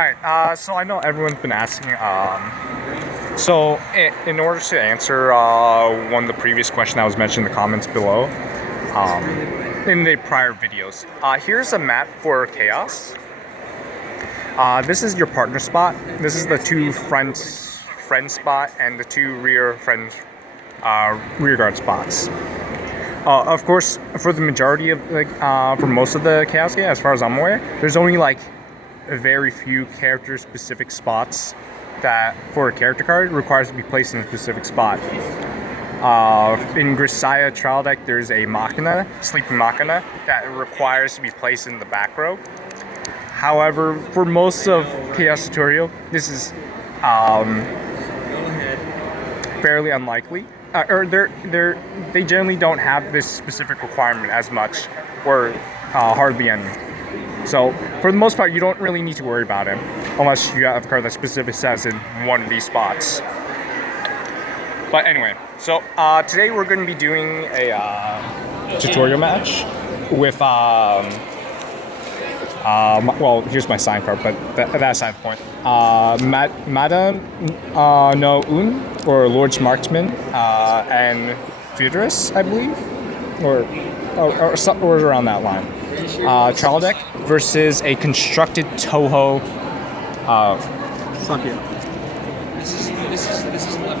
Alright, so I know everyone's been asking, in order to answer one of the previous questions that was mentioned in the comments below, in the prior videos, here's a map for Chaos. This is your partner spot. This is the two friend spot and the two rear guard spots. Of course, for the majority of for most of the Chaos game, as far as I'm aware, there's only like very few character-specific spots that, for a character card, requires to be placed in a specific spot. In Grisaya trial deck, there's a Machina, Sleeping Machina, that requires to be placed in the back row. However, for most of Chaos Tutorial, this is fairly unlikely. They generally don't have this specific requirement as much, or hardly any. So, for the most part, you don't really need to worry about it, unless you have a card that specifically says in one of these spots. But anyway, so today we're going to be doing a tutorial match with, well, here's my sign card, but that's not the point. Madan, no-un, or Lord's Marksman, and Fudris, I believe, or around that line. Trial deck versus a constructed touhou. Sakia.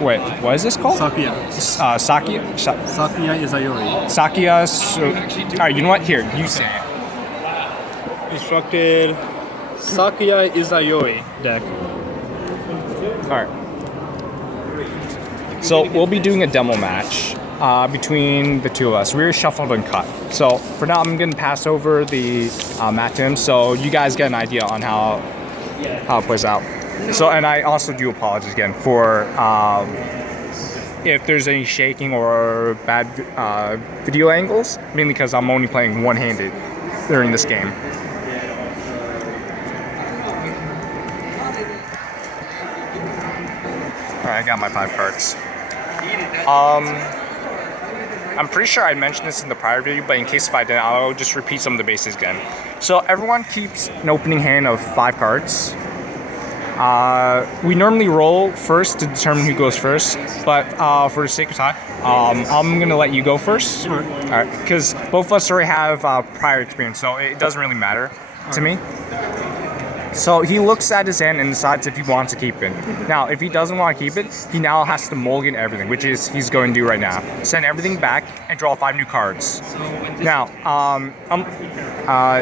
Wait, what is this called? Sakia. Sakia? Sakia Izayori. Sakia. Alright, you know what? Here, you say it. Constructed Sakia Izayori deck. Alright. So we'll be doing a demo match between the two of us. We're shuffled and cut. So for now, I'm going to pass over the mat to him, so you guys get an idea on how it plays out. So, and I also do apologize again for if there's any shaking or bad video angles, mainly because I'm only playing one-handed during this game. Alright, I got my 5 cards. I'm pretty sure I mentioned this in the prior video, but in case if I didn't, I'll just repeat some of the basics again. So everyone keeps an opening hand of 5 cards. We normally roll first to determine who goes first, but for the sake of time, I'm going to let you go first. Sure. Alright, because both of us already have prior experience, so it doesn't really matter to me. So he looks at his hand and decides if he wants to keep it. Now, if he doesn't want to keep it, he now has to mulligan everything, which is he's going to do right now. Send everything back and draw 5 new cards. Now,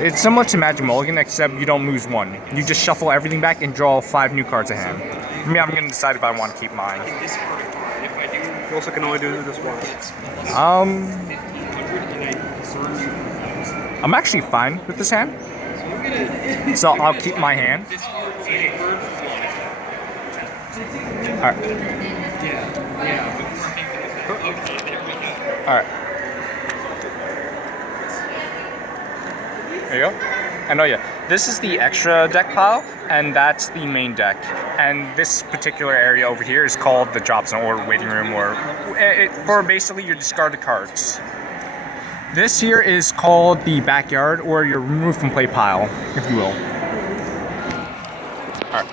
it's similar to Magic Mulligan, except you don't lose 1. You just shuffle everything back and draw 5 new cards at hand. For me, I'm going to decide if I want to keep mine. You also can only do this once. I'm actually fine with this hand. So I'll keep my hand. Alright. Alright. There you go. And oh yeah, this is the extra deck pile, and that's the main deck. And this particular area over here is called the drop zone, or waiting room, or for basically your discarded cards. This here is called the backyard, or your remove from play pile, if you will. Alright.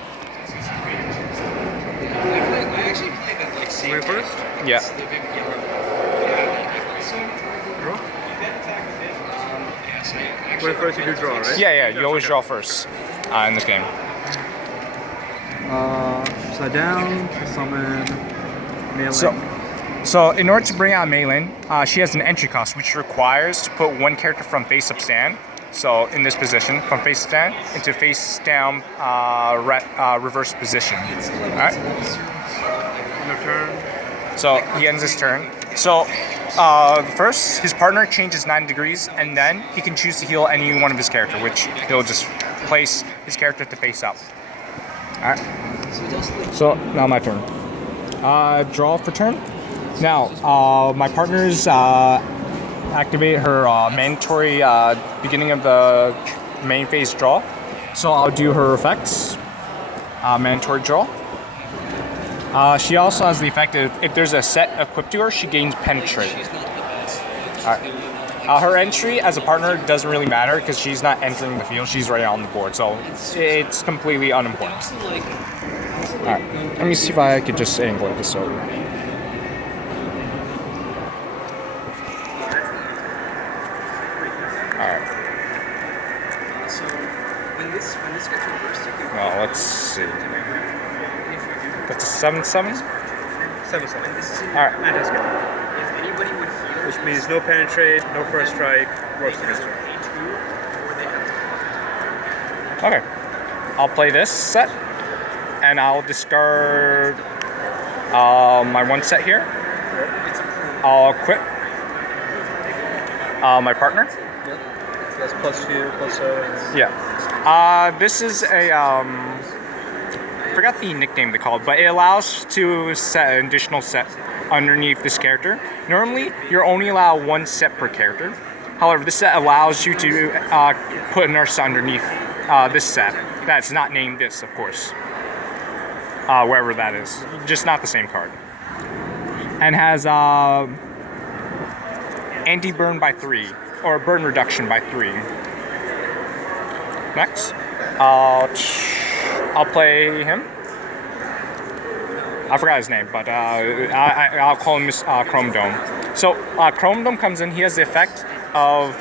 Wait first? Yeah. Draw? Wait first, you do draw, right? Yeah, you always draw first in this game. Upside down, summon, melee. So in order to bring out Maylin, she has an entry cost, which requires to put 1 character from face-up stand, so in this position, from face-up stand, into face-down reverse position. Alright? No turn. So he ends his turn. So first, his partner changes 9 degrees, and then he can choose to heal any one of his character, which he'll just place his character to face up. Alright? So now my turn. Draw for turn. Now, my partners activate her mandatory beginning of the main phase draw. So I'll do her effects. Mandatory draw. She also has the effect of if there's a set equipped to her, she gains penetrate. Alright. Her entry as a partner doesn't really matter because she's not entering the field. She's right on the board, so it's completely unimportant. All right, let me see if I could just angle this over. All right. So when this gets reversed, you can. Well, let's see. That's a 7/7. 7/7. All right. And it's good. If anybody would heal, Which means no penetrate, no first strike, works against her. Okay. I'll play this set, and I'll discard my one set here. I'll equip my partner. Yep. So that's +2, +0. Yeah. This is a I forgot the nickname they called, but it allows to set an additional set underneath this character. Normally, you're only allowed one set per character. However, this set allows you to put another set underneath this set. That's not named this, of course. Wherever that is, just not the same card. And has anti-burn by 3, or burn reduction by 3. Next, I'll play him. I forgot his name, but I'll call him Chrome Dome. So Chrome Dome comes in. He has the effect of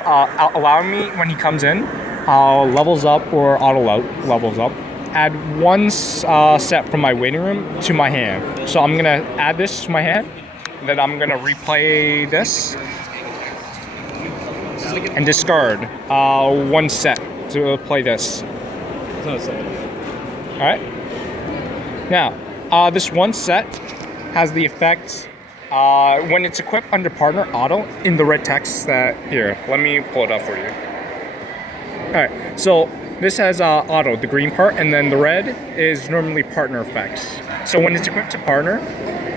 allowing me, when he comes in, levels up or auto levels up. Add one set from my waiting room to my hand. So I'm gonna add this to my hand. Then I'm gonna replay this and discard one set to play this. All right. Now, this one set has the effect when it's equipped under partner auto in the red text that here. Let me pull it up for you. All right. So this has auto, the green part, and then the red is normally partner effects. So when it's equipped to partner,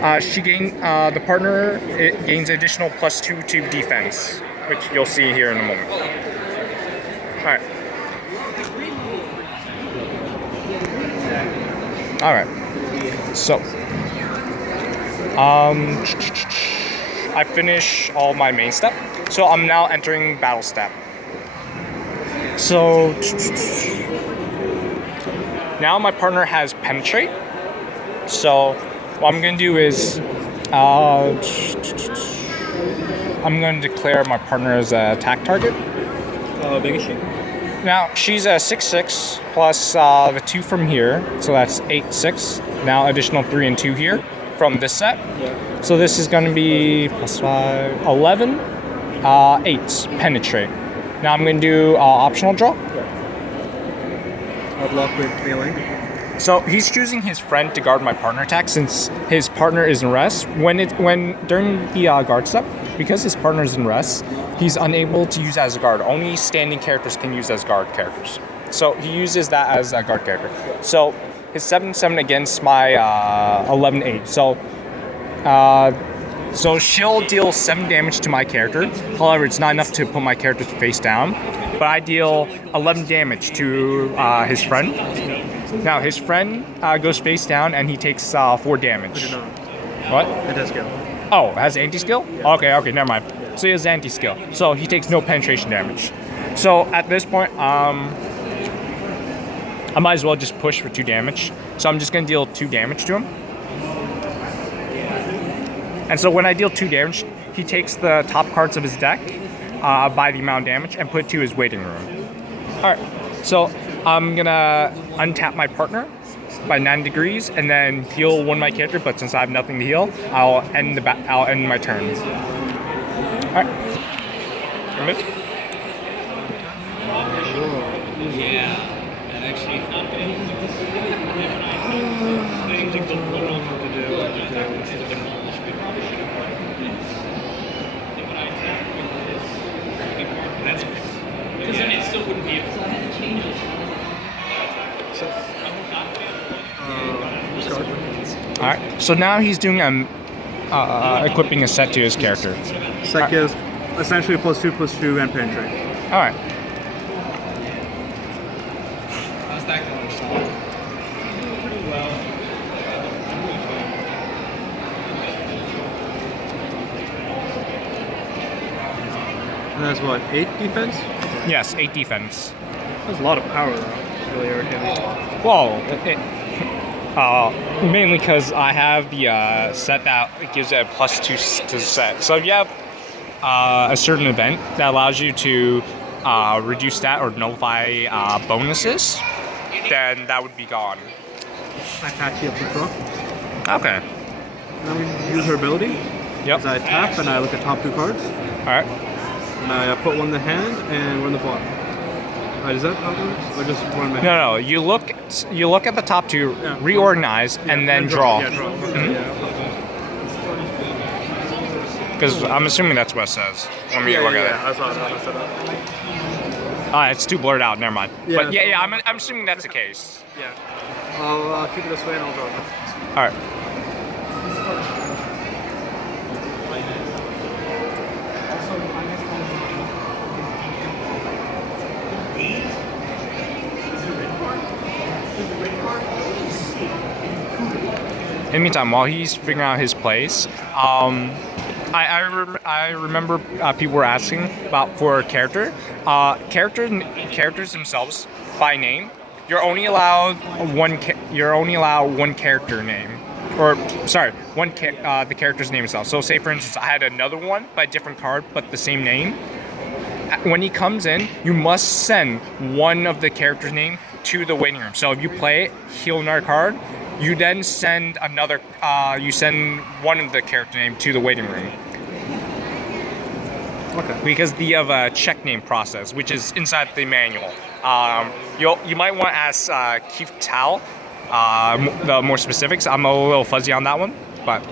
the partner gains additional +2 to defense, which you'll see here in a moment. All right. So, I finish all my main step. So I'm now entering battle step. So now my partner has penetrate. So what I'm gonna do is I'm gonna declare my partner as an attack target. How big is she? Now she's a 6/6 plus the 2 from here, so that's 8/6. Now additional 3 and 2 here from this set. Yeah. So this is gonna be +5, 11, 8 penetrate. Now I'm gonna do optional draw. I'll block with melee. So he's choosing his friend to guard my partner attack since his partner is in rest. When during the guard step, because his partner is in rest, he's unable to use as a guard. Only standing characters can use as guard characters. So he uses that as a guard character. So his 7/7 against my 11/8. So she'll deal 7 damage to my character. However, it's not enough to put my character face down. But I deal 11 damage to his friend. Now his friend goes face down and he takes 4 damage. What? It does go. Oh, it has anti-skill? Okay, never mind. So he has anti-skill. So he takes no penetration damage. So at this point, I might as well just push for 2 damage. So I'm just gonna deal 2 damage to him. And so when I deal 2 damage, he takes the top cards of his deck by the amount of damage and put it to his waiting room. All right, so I'm gonna untap my partner by 9 degrees and then heal one of my character. But since I have nothing to heal, I'll end my turn. All right. yeah, that actually That's because then it still wouldn't be able to change it. All right. So now he's doing equipping a set to his character. Sec is essentially +2/+2 and penetrate. All right. How's that going, Sean? Pretty well. And has what, 8 defense? Yes, 8 defense. That's a lot of power though. It's really irritating. Well, mainly because I have the set that gives it a +2 to set. So if you have a certain event that allows you to reduce that or nullify bonuses, then that would be gone. I catch you up the throw. Okay. Then we use her ability. Yep. As I tap and I look at top 2 cards. Alright. And I put one in the hand and one in the bottom. Is that how it works? Or just one in my hand? No, you look at the top 2, Yeah. reorganize, and then draw. Yeah, draw. Mhm. Yeah. Because I'm assuming that's what it says. Let me look at it. I saw that. I saw that. It's too blurred out. Never mind. Yeah, But yeah, I'm assuming that's the case. Yeah. I'll keep it this way and I'll draw it. All right. In the meantime, while he's figuring out his plays, I remember people were asking about for a character. Characters themselves by name. You're only allowed one character name, or sorry, the character's name itself. So say for instance, I had another one by a different card but the same name. When he comes in, you must send one of the character's name to the waiting room. So if you play it, heal another card. You then send another. You send one of the character name to the waiting room. Okay. Because you have a check name process, which is inside the manual. You might want to ask Keith Tal the more specifics. I'm a little fuzzy on that one, but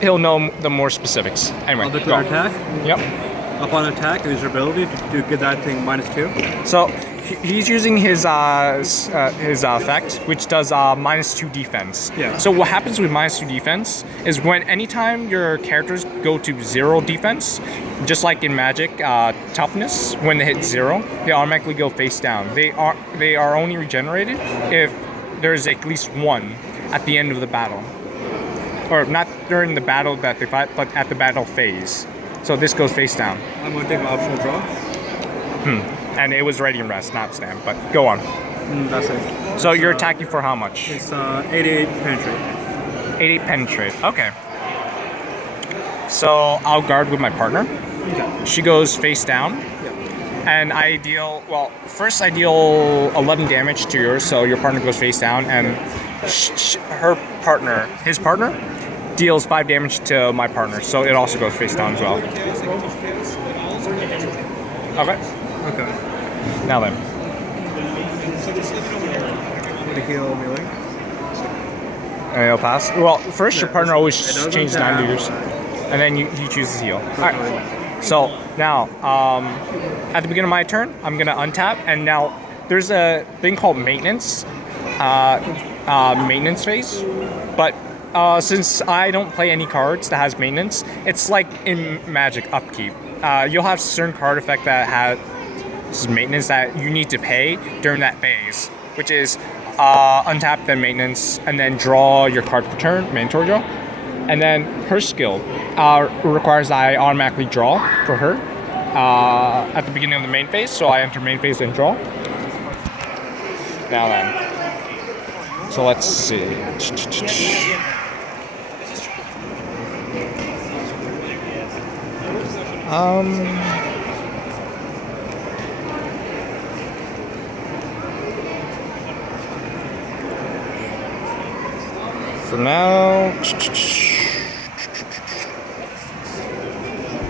he'll know the more specifics. Anyway, I'll declare attack. Yep. Upon attack, use your ability to give that thing -2. So he's using his effect, which does -2 defense. Yeah. So what happens with -2 defense is when anytime your characters go to 0 defense, just like in Magic, toughness, when they hit 0, they automatically go face down. They are only regenerated if there's at least 1 at the end of the battle, or not during the battle that they fight, but at the battle phase. So this goes face down. I'm going to take my optional draw. And it was ready and rest, not stand. But go on. That's it. So you're attacking for how much? It's 88 penetrate. 88 penetrate. Okay. So I'll guard with my partner. Okay. She goes face down. And I deal, first I deal 11 damage to yours, so your partner goes face down, and his partner, deals 5 damage to my partner, so it also goes face down as well. Okay. Okay. Now then. To heal melee. And it'll pass. Well, first your partner always changes doesn't 9 meters, and then you choose to heal. All right. So now, at the beginning of my turn, I'm gonna untap, and now there's a thing called maintenance, maintenance phase. But since I don't play any cards that has maintenance, it's like in Magic upkeep. You'll have certain card effect that has maintenance that you need to pay during that phase, which is untap, then maintenance, and then draw your card per turn, mandatory draw. And then her skill requires that I automatically draw for her at the beginning of the main phase. So I enter main phase and draw. Now then. So let's see. So now,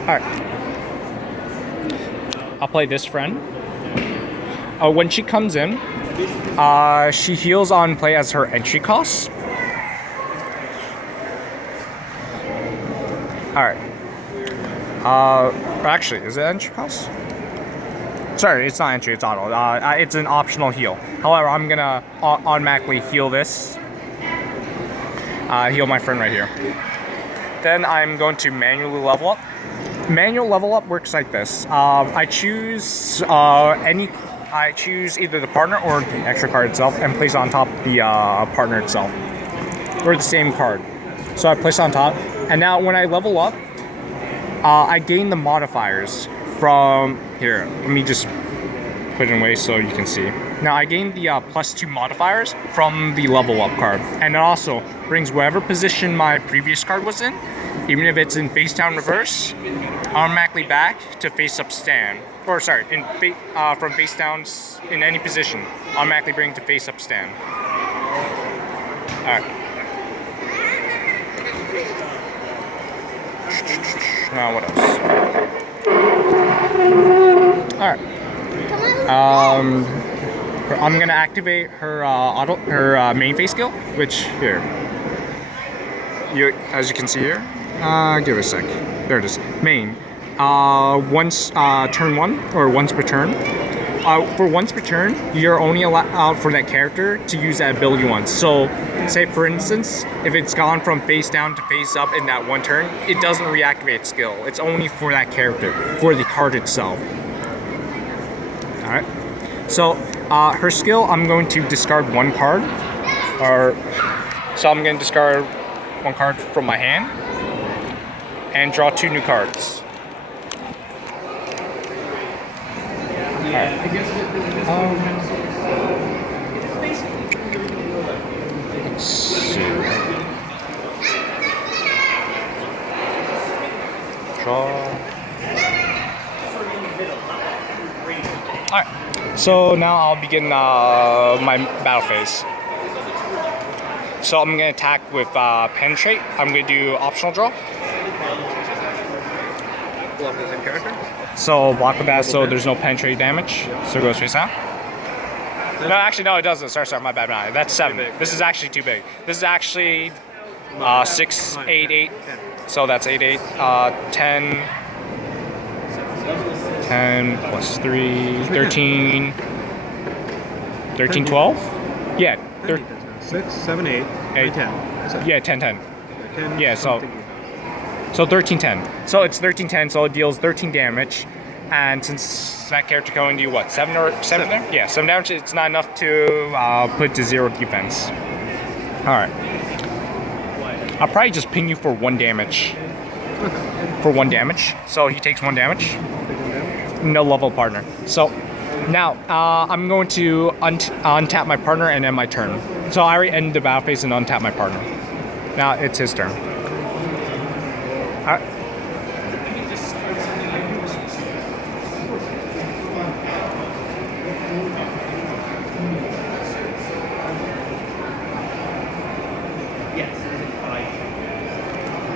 all right, I'll play this friend. When she comes in, she heals on play as her entry cost. All right. Actually, is it entry cost? Sorry, it's not entry, it's auto. It's an optional heal. However, I'm gonna automatically heal this. Heal my friend right here. Then I'm going to manually level up. Manual level up works like this. I choose either the partner or the extra card itself and place it on top of the partner itself, or the same card. So I place it on top, and now when I level up, I gain the modifiers from here. Let me just put it away so you can see. Now I gained the +2 modifiers from the level up card, and it also brings whatever position my previous card was in, even if it's in face down reverse, automatically back to face up stand. Or sorry, from face down in any position, automatically bring to face up stand. Alright. Now what else? Alright. I'm gonna activate her main phase skill, which here. As you can see here. Give it a sec. There it is. Main. Once turn 1 or once per turn. For once per turn, you're only allowed for that character to use that ability once. So, say for instance, if it's gone from face down to face up in that one turn, it doesn't reactivate its skill. It's only for that character, for the card itself. Alright. So, her skill, I'm going to discard one card. So I'm going to discard one card from my hand and draw 2 new cards. Alright. Let's see. Draw. Alright, so now I'll begin my battle phase. So I'm going to attack with Penetrate. I'm going to do optional draw. Block the same character? So block with that so there's no Penetrate damage. So it goes face down. No, actually, no, it doesn't. Sorry, my bad. That's 7. This is actually too big. This is actually 6, 8, 8. So that's 8, 8. 10. 10 plus 3, 13. 13, 12? Yeah. 6, 7, 8, 8. 10. Yeah, 10, 10. 10. Yeah, so 13, 10. So it's 13, 10, so it deals 13 damage. And since that character can only do what, 7 there? Yeah, 7 damage, it's not enough to put to 0 defense. Alright. I'll probably just ping you for 1 damage. For 1 damage. So he takes 1 damage. No level partner. So now I'm going to untap my partner and end my turn. So I already ended the battle phase and untap my partner. Now it's his turn. Alright.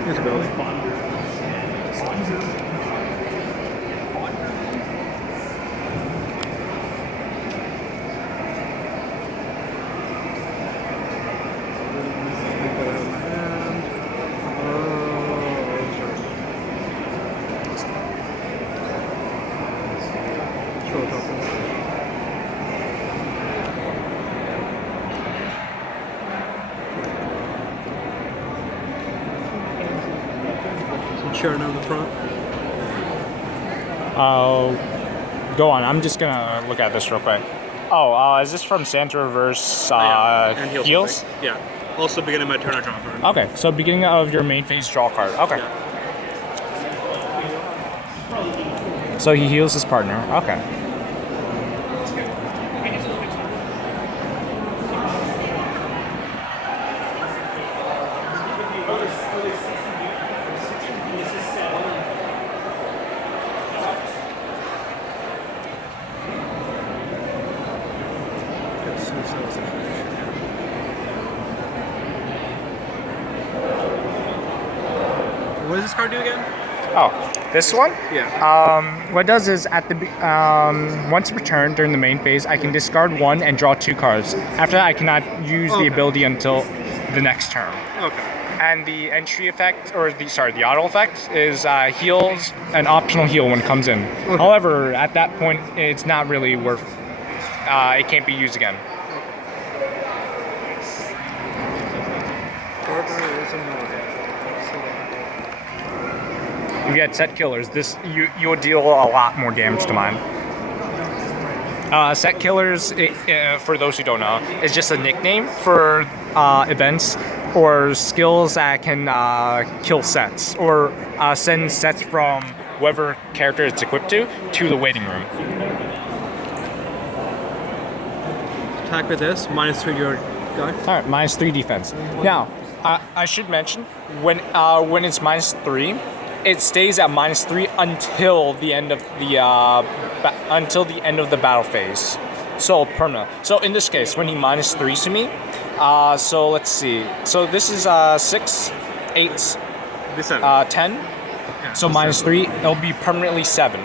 Here's a building. Sharing on the front. Go on. I'm just gonna look at this real quick. Oh, is this from Santa Reverse And heals? Yeah. Also beginning my turn, I draw a card. Okay, so beginning of your main phase, draw a card. Okay. Yeah. So he heals his partner. Okay. What does this card do again? Oh, this one? Yeah. What it does is at the once per turn during the main phase, I can discard 1 and draw 2 cards. After that, I cannot use the ability until the next turn. Okay. And the entry effect, or the auto effect is heals, an optional heal when it comes in. Okay. However, at that point, it's not really worth. It can't be used again. If you had set killers, you'll deal a lot more damage to mine. Set killers, for those who don't know, is just a nickname for events or skills that can kill sets or send sets from whoever character it's equipped to the waiting room. Attack with this, -3 your guy. All right, -3 defense. Now, I should mention when it's -3, it stays at -3 until the end of the battle phase. So permanent. So in this case, when he -3s to me, so let's see. So this is 6, 8, This 7. 10. Yeah, So -3, it'll be permanently 7.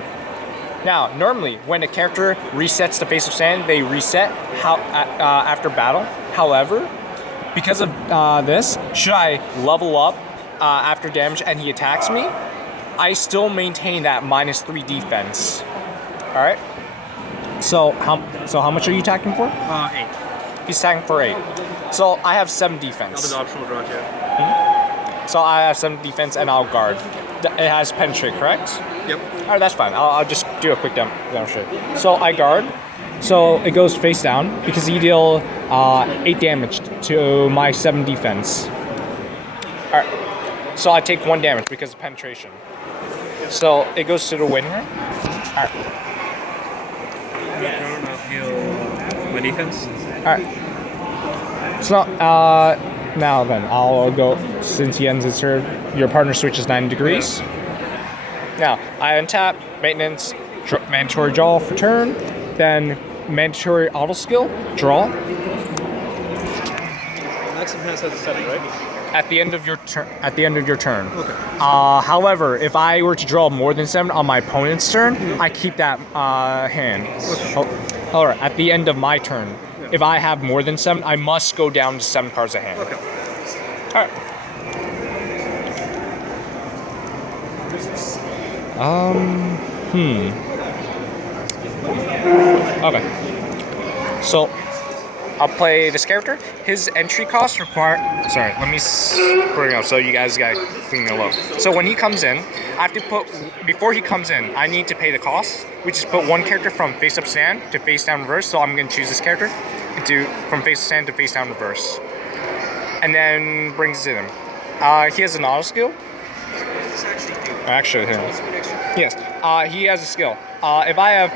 Now, normally, when a character resets the Face of Sand, they reset after battle. However, because of this, should I level up after damage and he attacks me, I still maintain that -3 defense. All right. So how much are you attacking for? 8. He's attacking for 8. So I have 7 defense. Another optional draw too. So I have 7 defense and I'll guard. It has penetrate, correct? Yep. All right, that's fine. I'll just do a quick demonstration. So I guard. So it goes face down because he deal 8 damage to my 7 defense. All right. So I take 1 damage because of penetration. So it goes to the win room. All right. I'll heal my defense. All right. So now then, I'll go, since he ends his turn, your partner switches 90 degrees. Now, I untap, maintenance, mandatory draw for turn, then mandatory auto skill, draw. Next enhance has a 7, right? At the end of your turn. Okay. However, if I were to draw more than 7 on my opponent's turn, I keep that hand. Okay. All right. At the end of my turn, if I have more than 7, I must go down to 7 cards a hand. Okay. All right. Okay. So I'll play this character. His entry cost require. Sorry, let me bring it up so you guys gotta clean me low. So when he comes in, I have to put. Before he comes in, I need to pay the cost, which is put 1 character from face up stand to face down reverse. So I'm gonna choose this character, from face up stand to face down reverse, and then brings it in. He has an auto skill. Actually, yes. He has a skill. If I have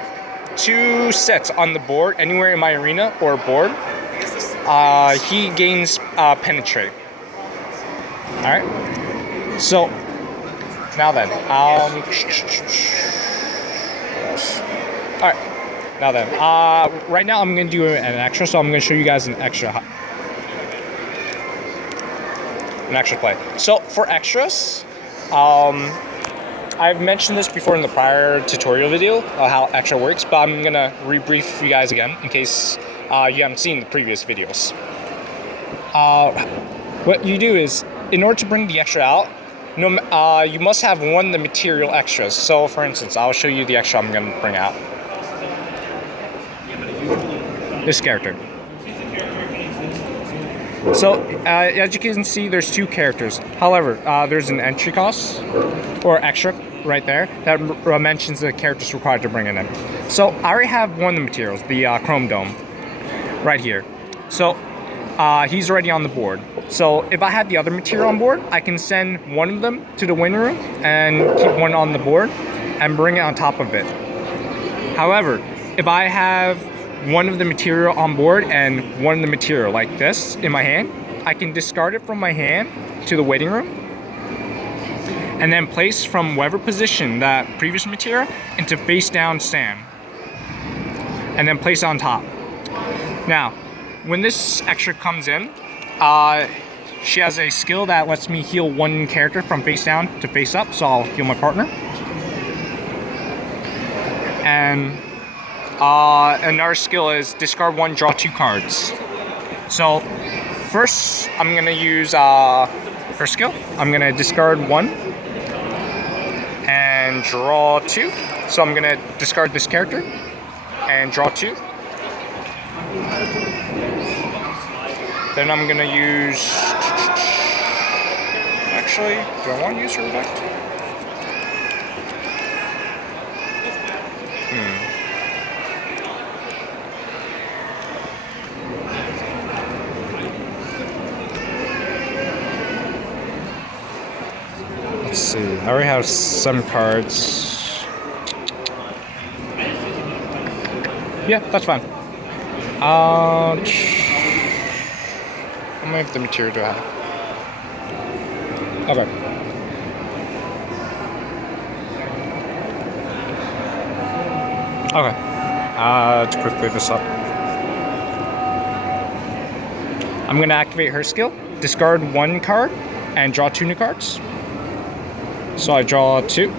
2 sets on the board, anywhere in my arena or board, he gains penetrate. All right. So now then, all right. Now then, right now I'm gonna do an extra, so I'm gonna show you guys an extra play. So for extras, I've mentioned this before in the prior tutorial video, how extra works, but I'm gonna rebrief you guys again in case you haven't seen the previous videos. What you do is, in order to bring the extra out, you must have one of the material extras. So for instance, I'll show you the extra I'm gonna bring out. This character. So, as you can see, there's 2 characters. However, there's an entry cost, or extra, right there, that mentions the characters required to bring it in. So, I already have one of the materials, the Chrome Dome, right here. So, he's already on the board. So, if I had the other material on board, I can send one of them to the win room and keep one on the board and bring it on top of it. However, if I have one of the material on board and one of the material like this in my hand, I can discard it from my hand to the waiting room and then place from whatever position that previous material into face down stand and then place it on top. Now, when this extra comes in, she has a skill that lets me heal 1 character from face down to face up, so I'll heal my partner. And another skill is discard 1, draw 2 cards. So first, I'm gonna use her skill. I'm gonna discard 1 and draw 2. So I'm gonna discard this character and draw 2. Then I'm gonna use. Actually, do I want to use her effect? Let's see. I already have some cards. Yeah, that's fine. How many of the material do I have? Okay. Okay. Let's quickly clear this up. I'm gonna activate her skill, discard 1 card, and draw 2 new cards. So I draw 2.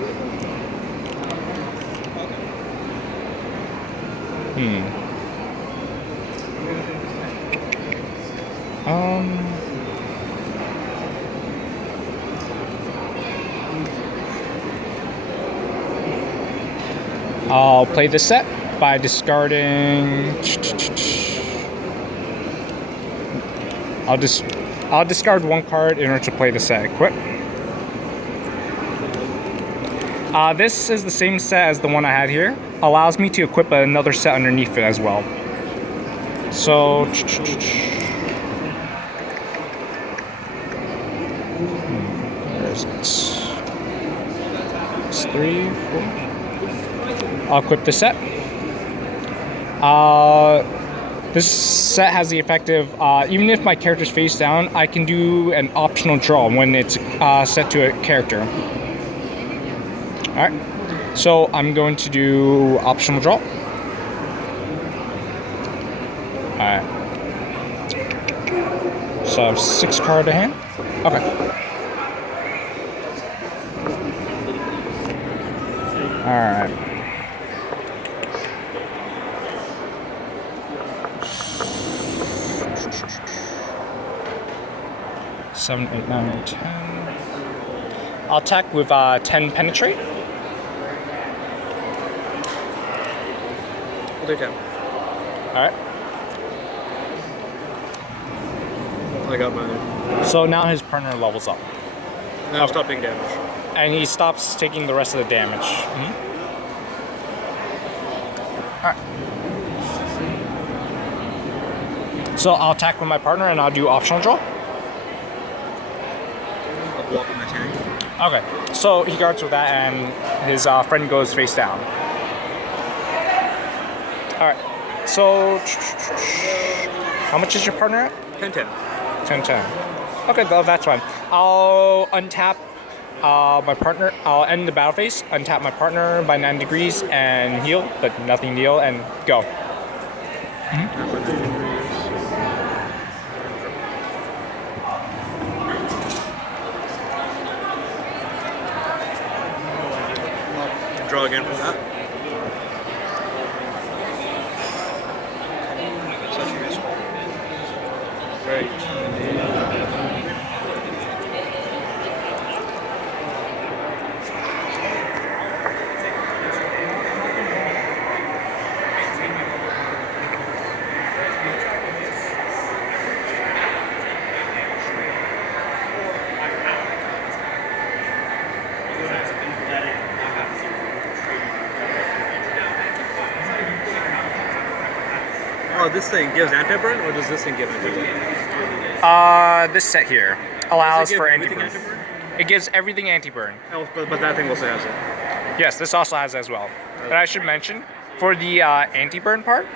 I'll play this set by discarding. I'll discard 1 card in order to play the set. Equip. This is the same set as the one I had here. Allows me to equip another set underneath it as well. So. Where is it? It's 3, 4. I'll equip the set. This set has the effective, even if my character's face down, I can do an optional draw when it's set to a character. Alright, so I'm going to do optional draw. Alright. So I have 6 cards to hand. Okay. Alright. 7, 8, 9, 10. I'll attack with 10 penetrate. We'll do 10. Alright. I got mine. So now his partner levels up. Now stop taking damage. And he stops taking the rest of the damage. Alright. So I'll attack with my partner and I'll do optional draw. I'll blow up in my tank. Okay, so he guards with that and his friend goes face down. Alright, so how much is your partner at? 10-10. 10-10. Okay, well, that's fine. I'll untap my partner. I'll end the battle phase, untap my partner by 9 degrees and heal, but nothing deal, and go. Draw again from that. Such a useful. Great. Oh, this thing gives anti-burn, or does this thing give anti-burn? This set here allows Does it give for everything anti-burn. It gives everything anti-burn. Oh, but that thing also has it. Yes, this also has as well. But I should mention, for the anti-burn part,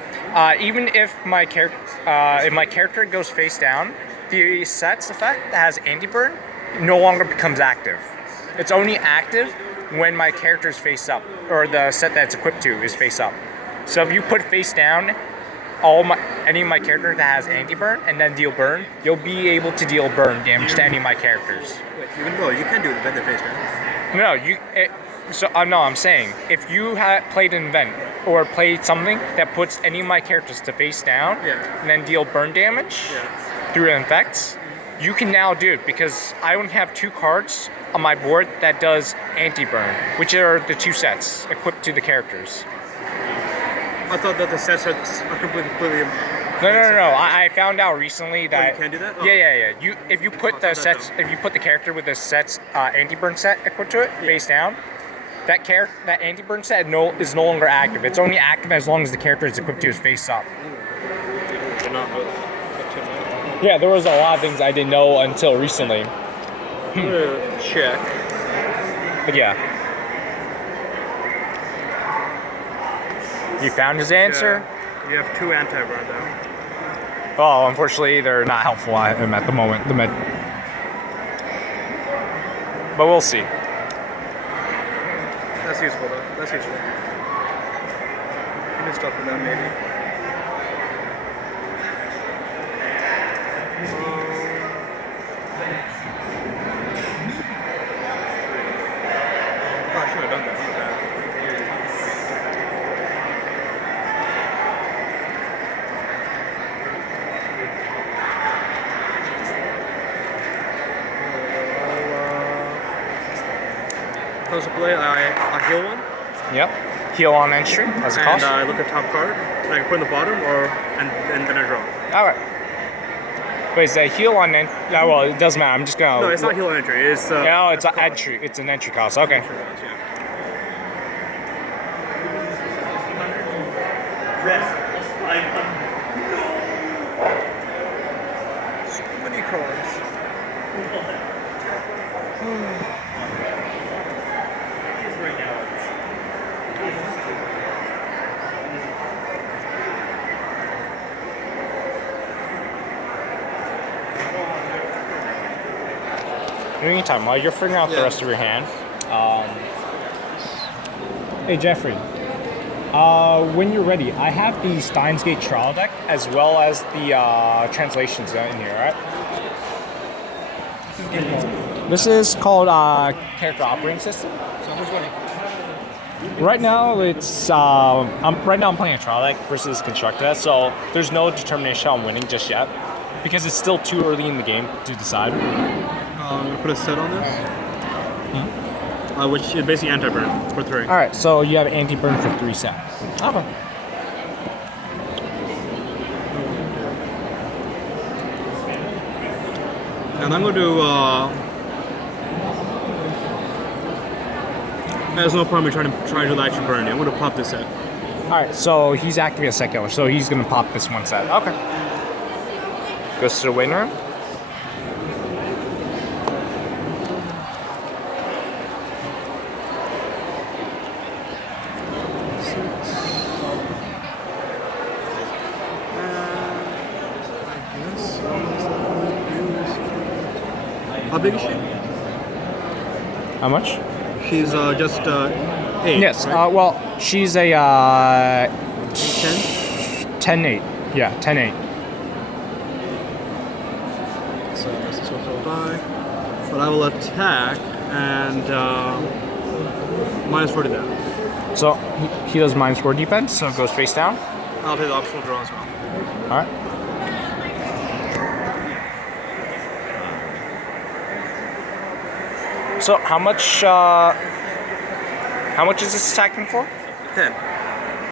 even if my character goes face down, the set's effect that has anti-burn no longer becomes active. It's only active when my character's face up, or the set that it's equipped to is face up. So if you put face down any of my characters that has anti-burn and then deal burn, you'll be able to deal burn damage to any of my characters. Wait, you can do it with the face, right? No, I'm saying if you had played an event or played something that puts any of my characters to face down and then deal burn damage through effects, you can now do it because I only have 2 cards on my board that does anti-burn, which are the 2 sets equipped to the characters. I thought that the sets are completely. No. I found out recently that you can do that? Oh. Yeah. If you put the character with the set's anti-burn set equipped to it face down, that anti-burn set is no longer active. It's only active as long as the character is equipped to his face up. Yeah, there was a lot of things I didn't know until recently. Check. But yeah. You found his answer? You have 2 anti-burn now. Well, unfortunately, they're not helpful at the moment. The med, but we'll see. That's useful though. That's useful. Good stuff with that maybe. Oh, I should have done that. Close to play, I heal one, Yep. Heal on entry as a and cost. I look at top card, and I can put in the bottom, and then I draw. Alright. Wait, is that heal on entry? Well, it doesn't matter. I'm just gonna. No, it's not heal entry. It's No, it's an cost. entry. It's an entry cost. Okay. So many cards. In the meantime, while you're figuring out the rest of your hand, hey Jeffrey, when you're ready, I have the Steins Gate trial deck as well as the translations in here, right? This is called Character Operating System. So who's winning? Right now, it's I'm playing a trial deck versus Constructor, so there's no determination on winning just yet because it's still too early in the game to decide. I'm gonna put a set on this. Which is basically anti-burn for 3. All right, so you have anti-burn for 3 sets. Okay. And I'm gonna do. There's no problem in trying to actually burn it. I'm gonna pop this set. All right, so he's activating a set killer, so he's gonna pop this one set. Okay. Goes to the waiting room. How big is she? How much? She's just 8. Yes. Right? Well, she's a 10. 10-8. Yeah, 10-8. So this is what I'll die. But I will attack and -4 to that. So he does -4 defense, so it goes face down. I'll take the optional draw as well. All right. So how much is this attacking for? 10.